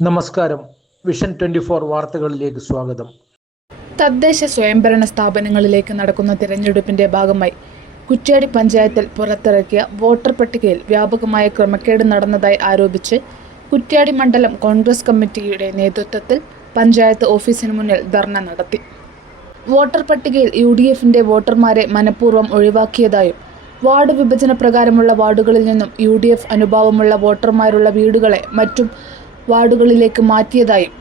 നമസ്കാരം. Vision twenty four വാർത്തകളിലേക്ക് സ്വാഗതം. തദ്ദേശ സ്വയംഭരണ സ്ഥാപനങ്ങളിലേക്ക് നടക്കുന്ന തിരഞ്ഞെടുപ്പിന്റെ ഭാഗമായി കുറ്റ്യാടി പഞ്ചായത്തിൽ പുറത്തിറക്കിയ വോട്ടർ പട്ടികയിൽ വ്യാപകമായ ക്രമക്കേട് നടന്നതായി ആരോപിച്ച് കുറ്റ്യാടി മണ്ഡലം കോൺഗ്രസ് കമ്മിറ്റിയുടെ നേതൃത്വത്തിൽ പഞ്ചായത്ത് ഓഫീസിന് മുന്നിൽ ധർണ നടത്തി. വോട്ടർ പട്ടികയിൽ യു ഡി എഫിന്റെ വോട്ടർമാരെ മനഃപൂർവം ഒഴിവാക്കിയതായും വാർഡ് വിഭജന പ്രകാരമുള്ള വാർഡുകളിൽ നിന്നും യു ഡി എഫ് അനുഭാവമുള്ള വോട്ടർമാരുള്ള വീടുകളെ മറ്റും വാർഡുകളിലേക്ക് മാറ്റിയതായും.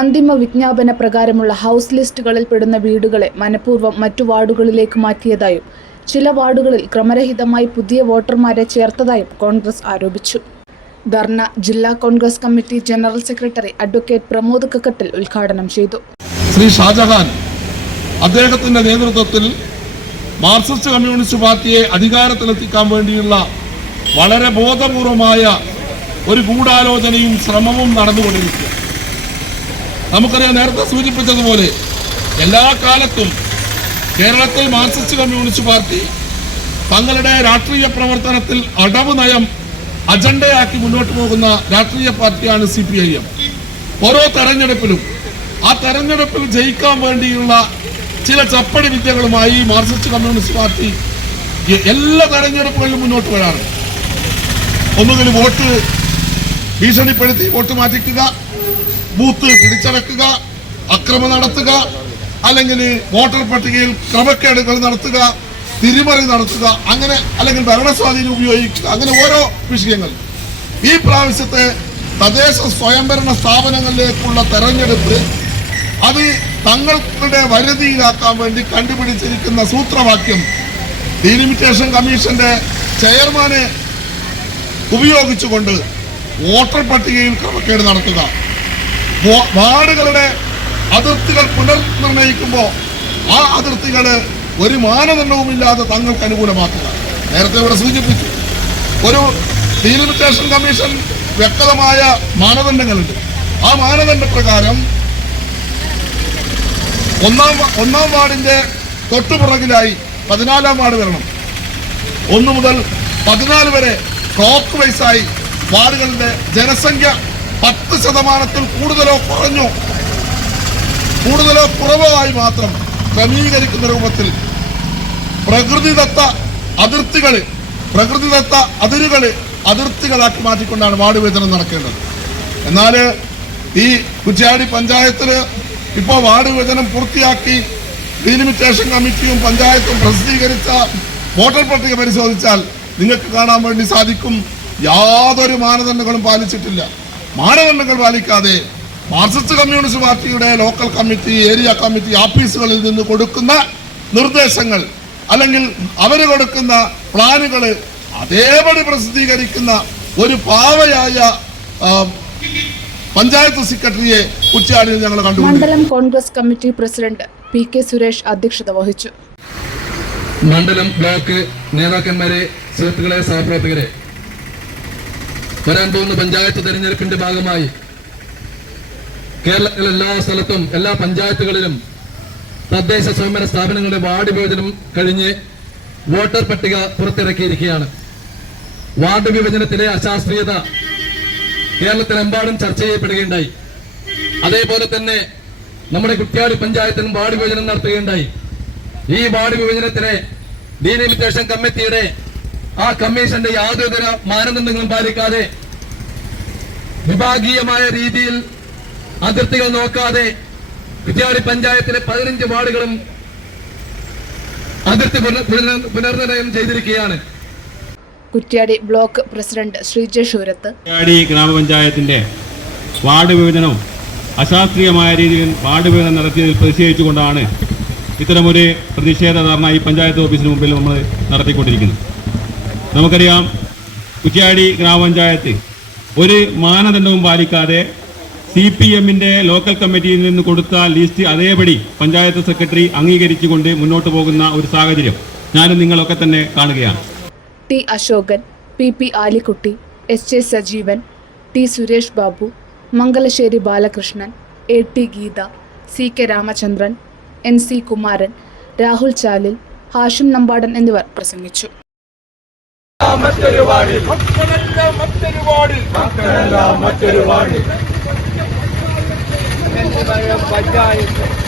അന്തിമ വിജ്ഞാപന പ്രകാരമുള്ള ഹൗസ് ലിസ്റ്റുകളിൽ പെടുന്ന വീടുകളെ മനഃപൂർവം മറ്റു വാർഡുകളിലേക്ക് മാറ്റിയതായും ചില വാർഡുകളിൽ ക്രമരഹിതമായി പുതിയ വോട്ടർമാരെ ചേർത്തതായും കോൺഗ്രസ് ആരോപിച്ചു. ധർണ ജില്ലാ Congress committee general secretary advocate Pramod Kakkattil ഉദ്ഘാടനം ചെയ്തു. ശ്രീ ഷാജഹാൻ അദ്ദേഹത്തിന്റെ നേതൃത്വത്തിൽ മാർക്സിസ്റ്റ് കമ്മ്യൂണിസ്റ്റ് പാർട്ടിയെ അധികാരത്തിലെത്തിക്കാൻ വേണ്ടിയുള്ള വളരെ ബോധപൂർവമായ ഒരു ഗൂഢാലോചനയും ശ്രമവും നടന്നുകൊണ്ടിരിക്കുക. നമുക്കറിയാം നേരത്തെ സൂചിപ്പിച്ചതുപോലെ എല്ലാ കാലത്തും കേരളത്തിൽ മാർക്സിസ്റ്റ് കമ്മ്യൂണിസ്റ്റ് പാർട്ടി തങ്ങളുടെ രാഷ്ട്രീയ പ്രവർത്തനത്തിൽ അടവ് നയം അജണ്ടയാക്കി മുന്നോട്ട് പോകുന്ന രാഷ്ട്രീയ പാർട്ടിയാണ് സി പി ഐ എം. ഓരോ തെരഞ്ഞെടുപ്പിലും ആ തെരഞ്ഞെടുപ്പിൽ ജയിക്കാൻ വേണ്ടിയുള്ള ചില ചപ്പടി വിദ്യകളുമായി മാർക്സിസ്റ്റ് കമ്മ്യൂണിസ്റ്റ് പാർട്ടി എല്ലാ തെരഞ്ഞെടുപ്പുകളിലും മുന്നോട്ട് വരാറുണ്ട്. ഒന്നുകിൽ വോട്ട് ഭീഷണിപ്പെടുത്തി വോട്ട് മാറ്റിക്കുക ബൂത്ത് പിടിച്ചടക്കുക അക്രമം നടത്തുക അല്ലെങ്കിൽ വോട്ടർ പട്ടികയിൽ ക്രമക്കേടുകൾ നടത്തുക തിരിമറി നടത്തുക അങ്ങനെ അല്ലെങ്കിൽ ഭരണസ്വാധീനം ഉപയോഗിക്കുക അങ്ങനെ ഓരോ വിഷയങ്ങൾ. ഈ പ്രാവശ്യത്തെ തദ്ദേശ സ്വയംഭരണ സ്ഥാപനങ്ങളിലേക്കുള്ള തെരഞ്ഞെടുപ്പ് അത് തങ്ങളുടെ വരുതിയിലാക്കാൻ വേണ്ടി കണ്ടുപിടിച്ചിരിക്കുന്ന സൂത്രവാക്യം. ഡിലിമിറ്റേഷൻ കമ്മീഷന്റെ ചെയർമാനെ ഉപയോഗിച്ചുകൊണ്ട് വോട്ടർ പട്ടികയിൽ ക്രമക്കേട് നടത്തുക. വാർഡുകളുടെ അതിർത്തികൾ പുനർനിർണയിക്കുമ്പോൾ ആ അതിർത്തികൾ ഒരു മാനദണ്ഡവുമില്ലാതെ തങ്ങൾക്ക് അനുകൂലമാക്കുക. നേരത്തെ ഇവിടെ സൂചിപ്പിച്ചു. ഒരു ഡീലിമിറ്റേഷൻ കമ്മീഷൻ വ്യക്തമായ മാനദണ്ഡങ്ങളുണ്ട്. ആ മാനദണ്ഡ പ്രകാരം ഒന്നാം ഒന്നാം വാർഡിന്റെ തൊട്ടുപുറകിലായി പതിനാലാം വാർഡ് വരണം. ഒന്ന് മുതൽ പതിനാല് വരെ ക്ലോക്ക് വൈസായി വാർഡുകളുടെ ജനസംഖ്യ പത്ത് ശതമാനത്തിൽ കൂടുതലോ കുറഞ്ഞോ. കൂടുതലോ കുറവോ ആയി മാത്രം ക്രമീകരിക്കുന്ന രൂപത്തിൽ പ്രകൃതിദത്ത അതിർത്തികൾ പ്രകൃതിദത്ത അതിരുകൾ അതിർത്തികളാക്കി മാറ്റിക്കൊണ്ടാണ് വാർഡ് വിഭജനം നടക്കേണ്ടത്. എന്നാൽ ഈ കുറ്റ്യാടി പഞ്ചായത്തിൽ ഇപ്പോൾ വാർഡ് വിഭജനം പൂർത്തിയാക്കി ഡീലിമിറ്റേഷൻ കമ്മിറ്റിയും പഞ്ചായത്തും പ്രസിദ്ധീകരിച്ച വോട്ടർ പട്ടിക പരിശോധിച്ചാൽ നിങ്ങൾക്ക് കാണാൻ വേണ്ടി സാധിക്കും. യാതൊരു മാനദണ്ഡങ്ങളും പാലിച്ചിട്ടില്ല. മാനദണ്ഡങ്ങൾ പാലിക്കാതെ മാർക്സിസ്റ്റ് കമ്മ്യൂണിസ്റ്റ് പാർട്ടിയുടെ ലോക്കൽ കമ്മിറ്റി ഏരിയ കമ്മിറ്റി ഓഫീസുകളിൽ നിന്ന് കൊടുക്കുന്ന നിർദ്ദേശങ്ങൾ അല്ലെങ്കിൽ അവർ കൊടുക്കുന്ന പ്ലാനുകൾ അതേപടി പ്രസിദ്ധീകരിക്കുന്ന ഒരു പാവയായ പഞ്ചായത്ത് സെക്രട്ടറിയെ കുറ്റ്യാടിയിൽ ഞങ്ങൾ കണ്ടു മണ്ഡലം Congress committee president P K Suresh അധ്യക്ഷത വഹിച്ചു. മണ്ഡലം ബ്ലോക്ക് നേതാക്കന്മാരെ സുഹൃത്തുക്കളെ സഹപ്രവർത്തകരെ വരാൻ പോകുന്ന പഞ്ചായത്ത് തെരഞ്ഞെടുപ്പിന്റെ ഭാഗമായി കേരളത്തിലെ എല്ലാ സ്ഥലത്തും എല്ലാ പഞ്ചായത്തുകളിലും തദ്ദേശ സ്വയംഭരണ സ്ഥാപനങ്ങളുടെ വാർഡ് വിഭജനം കഴിഞ്ഞ് വോട്ടർ പട്ടിക പുറത്തിറക്കിയിരിക്കുകയാണ്. വാർഡ് വിഭജനത്തിലെ അശാസ്ത്രീയത കേരളത്തിലെമ്പാടും ചർച്ച ചെയ്യപ്പെടുകയുണ്ടായി. അതേപോലെ തന്നെ നമ്മുടെ കുറ്റ്യാടി പഞ്ചായത്തിനും വാർഡ് വിഭജനം നടത്തുകയുണ്ടായി. ഈ വാർഡ് വിഭജനത്തിന് ഡീലിമിറ്റേഷൻ കമ്മിറ്റിയുടെ ആ കമ്മീഷന്റെ യാതൊരു മാനദണ്ഡങ്ങളും പാലിക്കാതെ വിഭാഗീയമായ രീതിയിൽ അതിർത്തികൾ നോക്കാതെ കുറ്റ്യാടി പഞ്ചായത്തിലെ പതിനഞ്ച് വാർഡുകളും അതിർത്തി പുനർ- പുനർ- പുനർനിർണയം ചെയ്തിരിക്കുകയാണ്. കുറ്റ്യാടി ബ്ലോക്ക് പ്രസിഡന്റ് ശ്രീജേഷ് ഊരത്ത് കുറ്റ്യാടി ഗ്രാമപഞ്ചായത്തിന്റെ വാർഡ് വിഭജനവും അശാസ്ത്രീയമായ രീതിയിൽ വാർഡ് വിഭജനം നടത്തിയതിൽ പ്രതിഷേധിച്ചുകൊണ്ടാണ് ഇത്തരമൊരു പ്രതിഷേധ ധർണ ഈ പഞ്ചായത്ത് ഓഫീസിന് മുമ്പിൽ നമ്മൾ നടത്തിക്കൊണ്ടിരിക്കുന്നത്. നമുക്കറിയാം കുറ്റ്യാടി ഗ്രാമപഞ്ചായത്ത് ഒരു മാനദണ്ഡവും പാലിക്കാതെ സി പി എമ്മിന്റെ ലോക്കൽ കമ്മിറ്റിയിൽ നിന്ന് കൊടുത്ത ലിസ്റ്റ് അതേപടി പഞ്ചായത്ത് സെക്രട്ടറി അംഗീകരിച്ചുകൊണ്ട് മുന്നോട്ട് പോകുന്ന ഒരു സാഹചര്യം ഞാനും നിങ്ങളൊക്കെ തന്നെ കാണുകയാണ്. T Ashokan P P Alikutty S J Sajeevan T Suresh Babu Mangalassery Balakrishnan A T Geetha C K Ramachandran N C Kumaran Rahul Chalil Hashim Nambadan എന്നിവർ പ്രസംഗിച്ചു. മറ്റൊരു വാർഡിൽ മക്കളെല്ലാം മറ്റൊരു വാർഡിൽ മക്കളെല്ലാം മറ്റൊരു വാർഡിൽ പഞ്ചായത്ത്